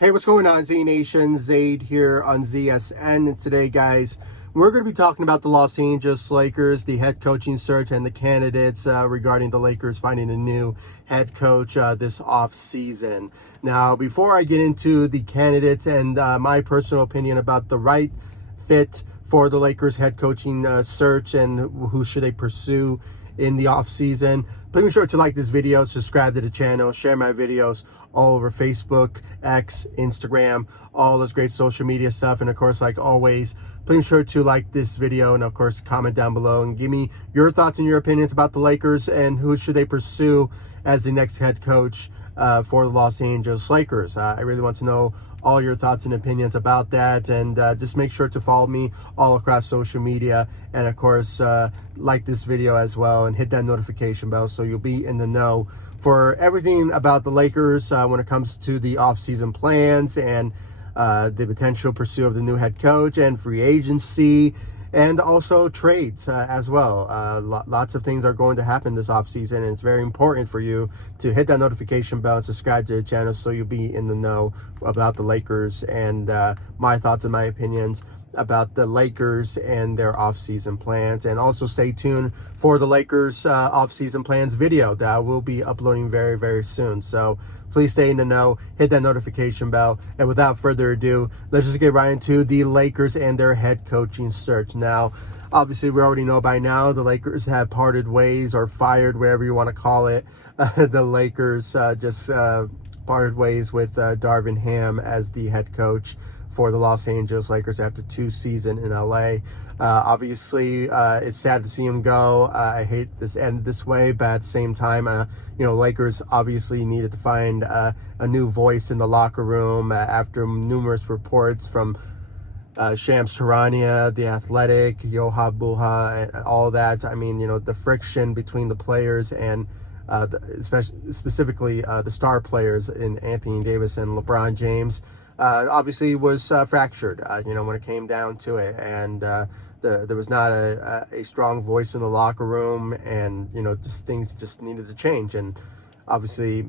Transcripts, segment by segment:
Hey, what's going on, Z Nation? Zaid here on ZSN. And today, guys, we're going to be talking about the Los Angeles Lakers, the head coaching search, and the candidates regarding the Lakers finding a new head coach this off season. Now, before I get into the candidates and my personal opinion about the right fit for the Lakers head coaching search and who should they pursue in the off season, please be sure to like this video, subscribe to the channel, share my videos all over Facebook, X, Instagram, all those great social media stuff. And of course, like always, please be sure to like this video and of course comment down below and give me your thoughts and your opinions about the Lakers and who should they pursue as the next head coach for the Los Angeles Lakers. I really want to know all your thoughts and opinions about that, and just make sure to follow me all across social media, and of course like this video as well and hit that notification bell so you'll be in the know for everything about the Lakers when it comes to the off-season plans and the potential pursuit of the new head coach and free agency, and also trades as well. Lots of things are going to happen this offseason, and it's very important for you to hit that notification bell and subscribe to the channel so you'll be in the know about the Lakers and my thoughts and my opinions about the Lakers and their off-season plans. And also stay tuned for the Lakers off-season plans video that I will be uploading very, very soon. So please stay in the know, hit that notification bell. And without further ado, let's just get right into the Lakers and their head coaching search. Now, obviously, we already know by now the Lakers have parted ways or fired, whatever you want to call it. The Lakers just parted ways with Darvin Ham as the head coach for the Los Angeles Lakers after 2 seasons in LA. Obviously, it's sad to see him go. I hate this end this way, but at the same time, Lakers obviously needed to find a new voice in the locker room after numerous reports from Shams Charania, The Athletic, Yoha Buha, and all that. I mean, the friction between the players and specifically the star players in Anthony Davis and LeBron James obviously was fractured, when it came down to it. And there was not a strong voice in the locker room, and, just things just needed to change. And obviously,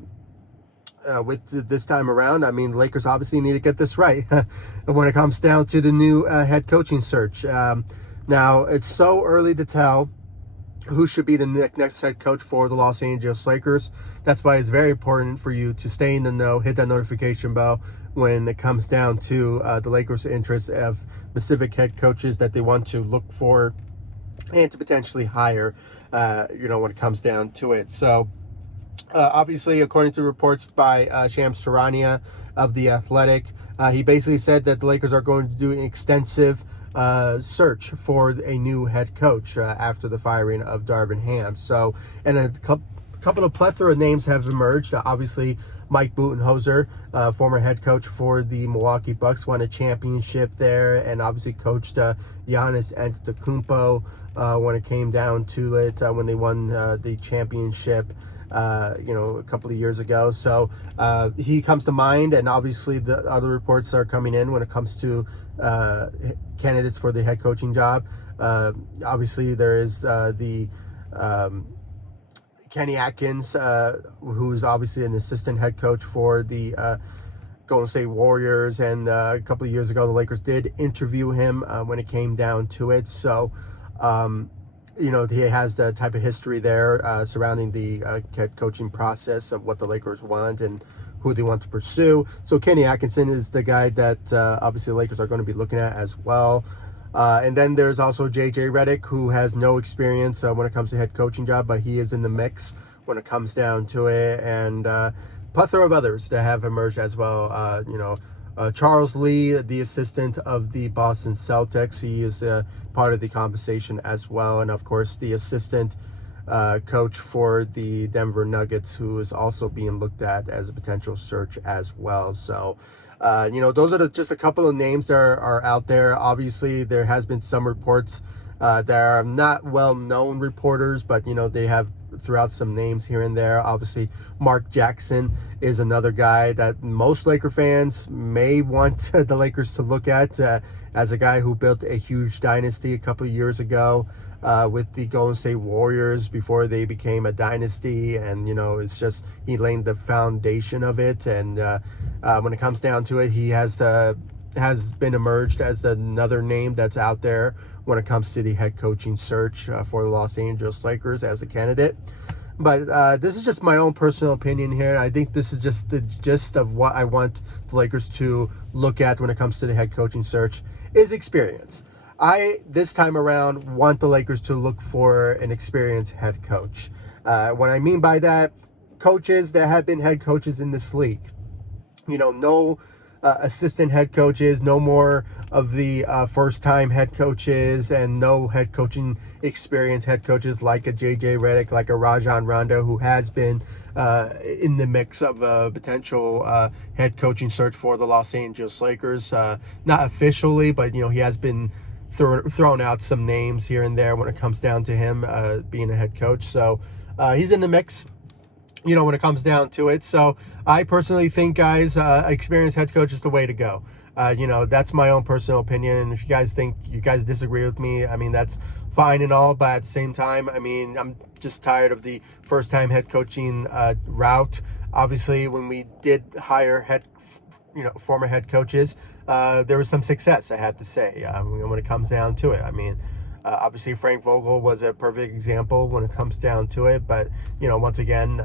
with this time around, I mean, the Lakers obviously need to get this right when it comes down to the new head coaching search. Now, it's so early to tell who should be the next head coach for the Los Angeles Lakers. That's why it's very important for you to stay in the know, hit that notification bell when it comes down to the Lakers' interests of specific head coaches that they want to look for and to potentially hire, when it comes down to it. So, obviously, according to reports by Shams Charania of The Athletic, he basically said that the Lakers are going to do an extensive search for a new head coach after the firing of Darvin Ham. So, and a couple of plethora of names have emerged. Obviously, Mike Budenholzer, former head coach for the Milwaukee Bucks, won a championship there, and obviously coached Giannis Antetokounmpo when it came down to it, when they won the championship a couple of years ago. So he comes to mind, and obviously the other reports are coming in when it comes to candidates for the head coaching job. Obviously, there is the Kenny Atkins, who's obviously an assistant head coach for the Golden State Warriors, and a couple of years ago the Lakers did interview him when it came down to it. So he has the type of history there surrounding the head coaching process of what the Lakers want and who they want to pursue. So Kenny Atkinson is the guy that obviously the Lakers are going to be looking at as well. And then there's also JJ Redick, who has no experience when it comes to head coaching job, but he is in the mix when it comes down to it. And plethora of others that have emerged as well. Charles Lee, the assistant of the Boston Celtics, he is part of the conversation as well. And of course, the assistant coach for the Denver Nuggets, who is also being looked at as a potential search as well. So, those are just a couple of names that are out there. Obviously, there has been some reports that are not well-known reporters, but, they have throughout some names here and there. Obviously, Mark Jackson is another guy that most Laker fans may want the Lakers to look at as a guy who built a huge dynasty a couple of years ago. with the Golden State Warriors before they became a dynasty, and it's just he laid the foundation of it. And when it comes down to it, he has been emerged as another name that's out there when it comes to the head coaching search for the Los Angeles Lakers as a candidate. But this is just my own personal opinion here. I think this is just the gist of what I want the Lakers to look at when it comes to the head coaching search is experience. I, this time around, want the Lakers to look for an experienced head coach. What I mean by that, coaches that have been head coaches in this league. No assistant head coaches, no more of the first-time head coaches, and no head coaching experience head coaches like a JJ Redick, like a Rajon Rondo, who has been in the mix of a potential head coaching search for the Los Angeles Lakers. Not officially, but he has been thrown out some names here and there when it comes down to him being a head coach. So he's in the mix, when it comes down to it. So I personally think, guys, experienced head coach is the way to go. That's my own personal opinion. And if you guys disagree with me, I mean, that's fine and all. But at the same time, I mean, I'm just tired of the first-time head coaching route. Obviously, when we did hire former head coaches, there was some success, I have to say, when it comes down to it. I mean, obviously Frank Vogel was a perfect example when it comes down to it. But, once again,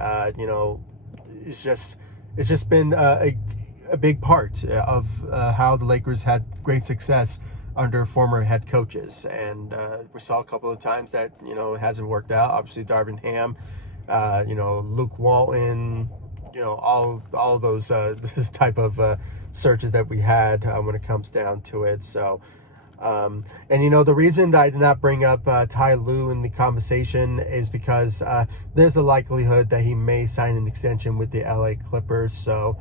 it's just been a big part of how the Lakers had great success under former head coaches. And we saw a couple of times that, it hasn't worked out. Obviously, Darvin Ham, Luke Walton, all those this type of searches that we had when it comes down to it. So, and the reason that I did not bring up Tyronn Lue in the conversation is because there's a likelihood that he may sign an extension with the LA Clippers. So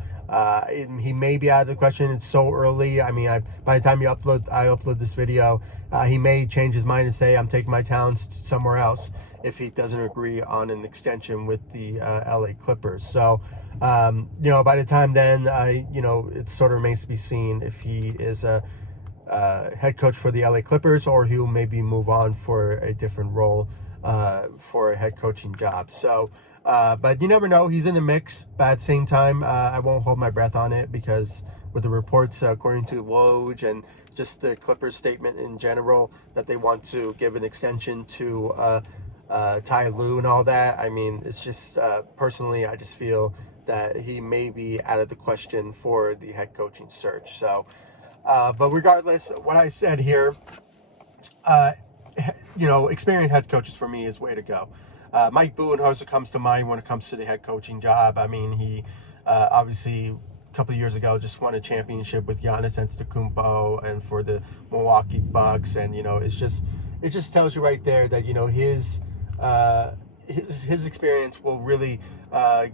he may be out of the question. It's so early. I mean, by the time I upload this video, he may change his mind and say, I'm taking my talents somewhere else if he doesn't agree on an extension with the LA Clippers. So, by the time then, it sort of remains to be seen if he is a head coach for the LA Clippers, or he'll maybe move on for a different role for a head coaching job. So, but you never know. He's in the mix. But at the same time, I won't hold my breath on it, because with the reports, according to Woj and just the Clippers statement in general, that they want to give an extension to Tyronn Lue and all that. I mean, it's just personally, I just feel that he may be out of the question for the head coaching search. So, but regardless, what I said here, experienced head coaches for me is way to go. Mike Budenholzer comes to mind when it comes to the head coaching job. I mean, he obviously a couple of years ago just won a championship with Giannis Antetokounmpo and for the Milwaukee Bucks, and it just tells you right there that his experience will really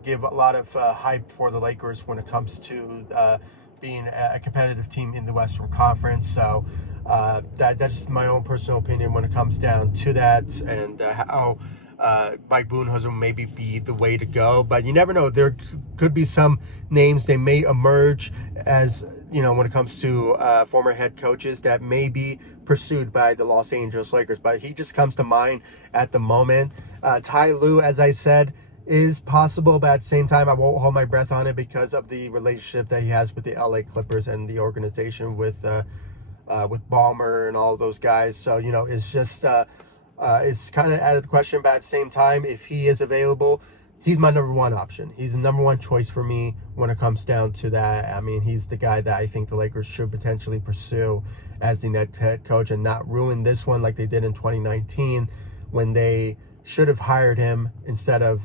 give a lot of hype for the Lakers when it comes to being a competitive team in the Western Conference. So that's my own personal opinion when it comes down to that, and how Mike Budenholzer maybe be the way to go. But you never know. There could be some names, they may emerge as, when it comes to former head coaches that may be pursued by the Los Angeles Lakers. But he just comes to mind at the moment. Tyronn Lue, as I said, is possible, but at the same time, I won't hold my breath on it because of the relationship that he has with the LA Clippers and the organization with Ballmer and all those guys. So, it's just it's kind of out of the question. But at the same time, if he is available, he's my number one option. He's the number one choice for me when it comes down to that. I mean, he's the guy that I think the Lakers should potentially pursue as the next head coach, and not ruin this one like they did in 2019 when they should have hired him instead of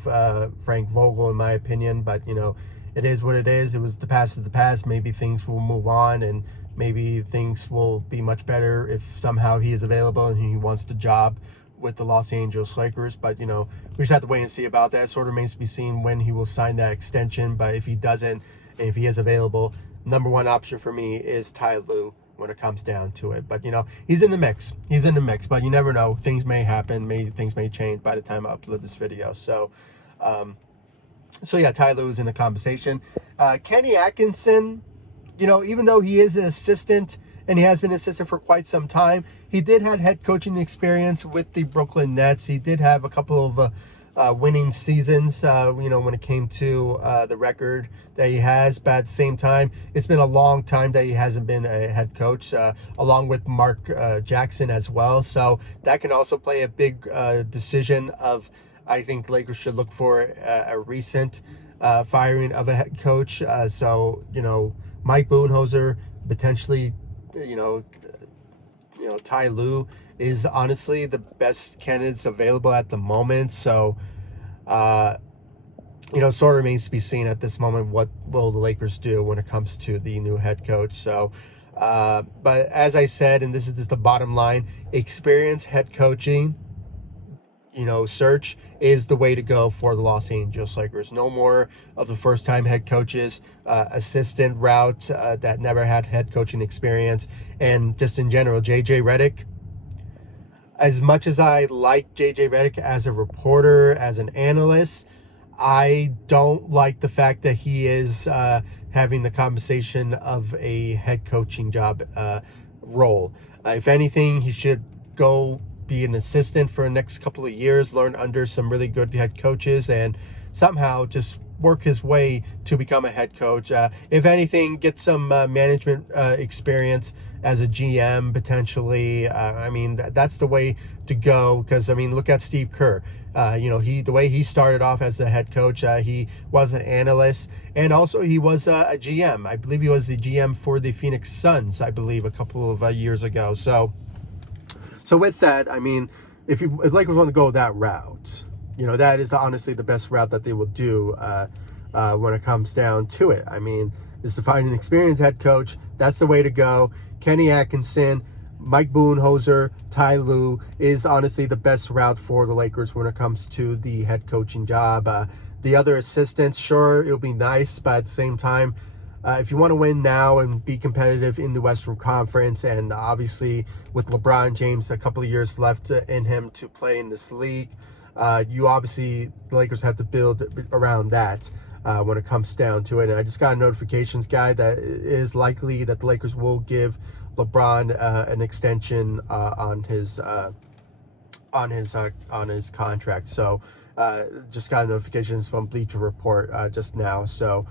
Frank Vogel, in my opinion. But, it is what it is. It was the past of the past. Maybe things will move on, and maybe things will be much better if somehow he is available and he wants the job with the Los Angeles Lakers. But, we just have to wait and see about that. It sort of remains to be seen when he will sign that extension. But if he doesn't, and if he is available, number one option for me is Tyronn Lue when it comes down to it. But, he's in the mix. He's in the mix. But you never know. Things may happen. Things may change by the time I upload this video. So, yeah, Tyronn Lue is in the conversation. Kenny Atkinson, even though he is an assistant and he has been assistant for quite some time. He did have head coaching experience with the Brooklyn Nets. He did have a couple of winning seasons, when it came to the record that he has. But at the same time, it's been a long time that he hasn't been a head coach, along with Mark Jackson as well. So that can also play a big decision of, I think Lakers should look for a recent firing of a head coach. Mike Budenholzer, potentially, Tyronn Lue is honestly the best candidates available at the moment. So, sort of remains to be seen at this moment. What will the Lakers do when it comes to the new head coach? So, but as I said, and this is just the bottom line, experienced head coaching, search is the way to go for the Los Angeles Lakers. No more of the first-time head coaches, assistant route that never had head coaching experience, and just in general, JJ Redick. As much as I like JJ Redick as a reporter, as an analyst, I don't like the fact that he is having the compensation of a head coaching job role. If anything, he should go be an assistant for the next couple of years, learn under some really good head coaches, and somehow just work his way to become a head coach. If anything, get some management experience as a GM potentially. That's the way to go, because look at Steve Kerr. The way he started off as a head coach, he was an analyst, and also he was a GM. I believe he was the GM for the Phoenix Suns, I believe, a couple of years ago. So with that, if Lakers want to go that route, that is honestly the best route that they will do when it comes down to it. Is to find an experienced head coach. That's the way to go. Kenny Atkinson, Mike Budenholzer, Tyronn Lue is honestly the best route for the Lakers when it comes to the head coaching job. The other assistants, sure, it'll be nice, but at the same time, if you want to win now and be competitive in the Western Conference, and obviously with LeBron James a couple of years left in him to play in this league, the Lakers have to build around that when it comes down to it. And I just got a notifications guy that it is likely that the Lakers will give LeBron an extension on his contract. So just got notifications from Bleacher Report just now. So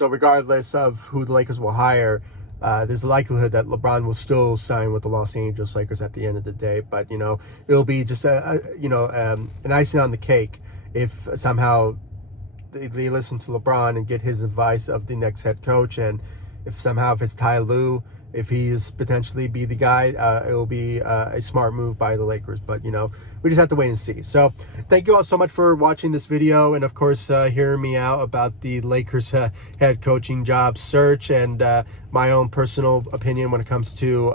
regardless of who the Lakers will hire, there's a likelihood that LeBron will still sign with the Los Angeles Lakers at the end of the day. But, it'll be just an icing on the cake if somehow they listen to LeBron and get his advice of the next head coach. And if it's Tyronn Lue, if he's potentially be the guy, it will be a smart move by the Lakers. But, we just have to wait and see. So thank you all so much for watching this video, and of course hearing me out about the Lakers head coaching job search, and my own personal opinion when it comes to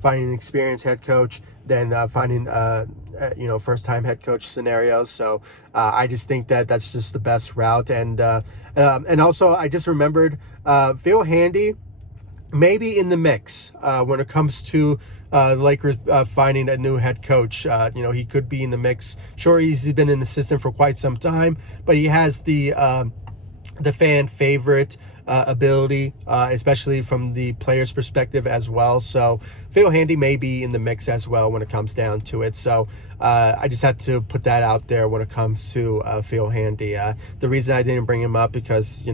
finding an experienced head coach than finding first-time head coach scenarios. So I just think that that's just the best route. And also I just remembered Phil Handy maybe in the mix when it comes to the Lakers finding a new head coach. He could be in the mix. Sure, he's been an assistant for quite some time, but he has the fan favorite ability, especially from the player's perspective as well. So Phil Handy may be in the mix as well when it comes down to it. So I just had to put that out there when it comes to Phil Handy. The reason I didn't bring him up because,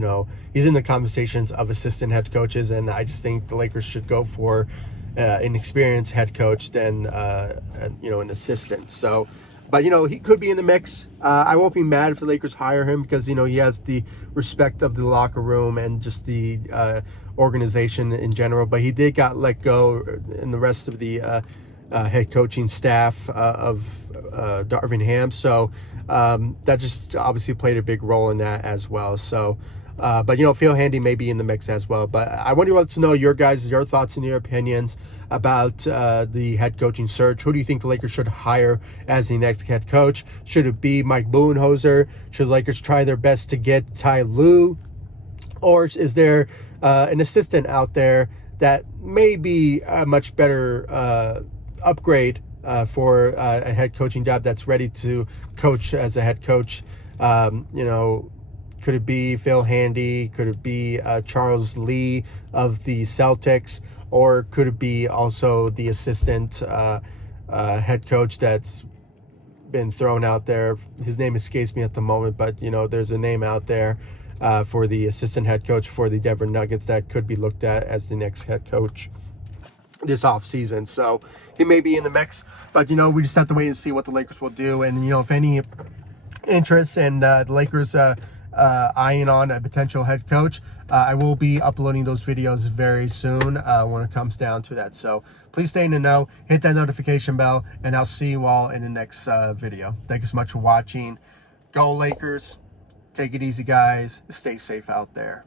he's in the conversations of assistant head coaches, and I just think the Lakers should go for an experienced head coach than, an assistant. So, but, he could be in the mix. I won't be mad if the Lakers hire him because, he has the respect of the locker room and just the organization in general. But he did got let go in the rest of the head coaching staff of Darvin Ham. So that just obviously played a big role in that as well. So, but, Phil Handy may be in the mix as well. But I want you to know your thoughts and your opinions about the head coaching search. Who do you think the Lakers should hire as the next head coach? Should it be Mike Budenholzer? Should the Lakers try their best to get Tyronn Lue? Or is there an assistant out there that may be a much better upgrade for a head coaching job that's ready to coach as a head coach? Could it be Phil Handy? Could it be Charles Lee of the Celtics? or could it be also the assistant head coach that's been thrown out there? His name escapes me at the moment, but you know, there's a name out there for the assistant head coach for the Denver Nuggets that could be looked at as the next head coach this offseason. So he may be in the mix, but you know, we just have to wait and see what the Lakers will do. And you know, if any interest and the Lakers eyeing on a potential head coach, I will be uploading those videos very soon when it comes down to that. So please stay in the know, hit that notification bell, and I'll see you all in the next video. Thank you so much for watching. Go Lakers. Take it easy, guys. Stay safe out there.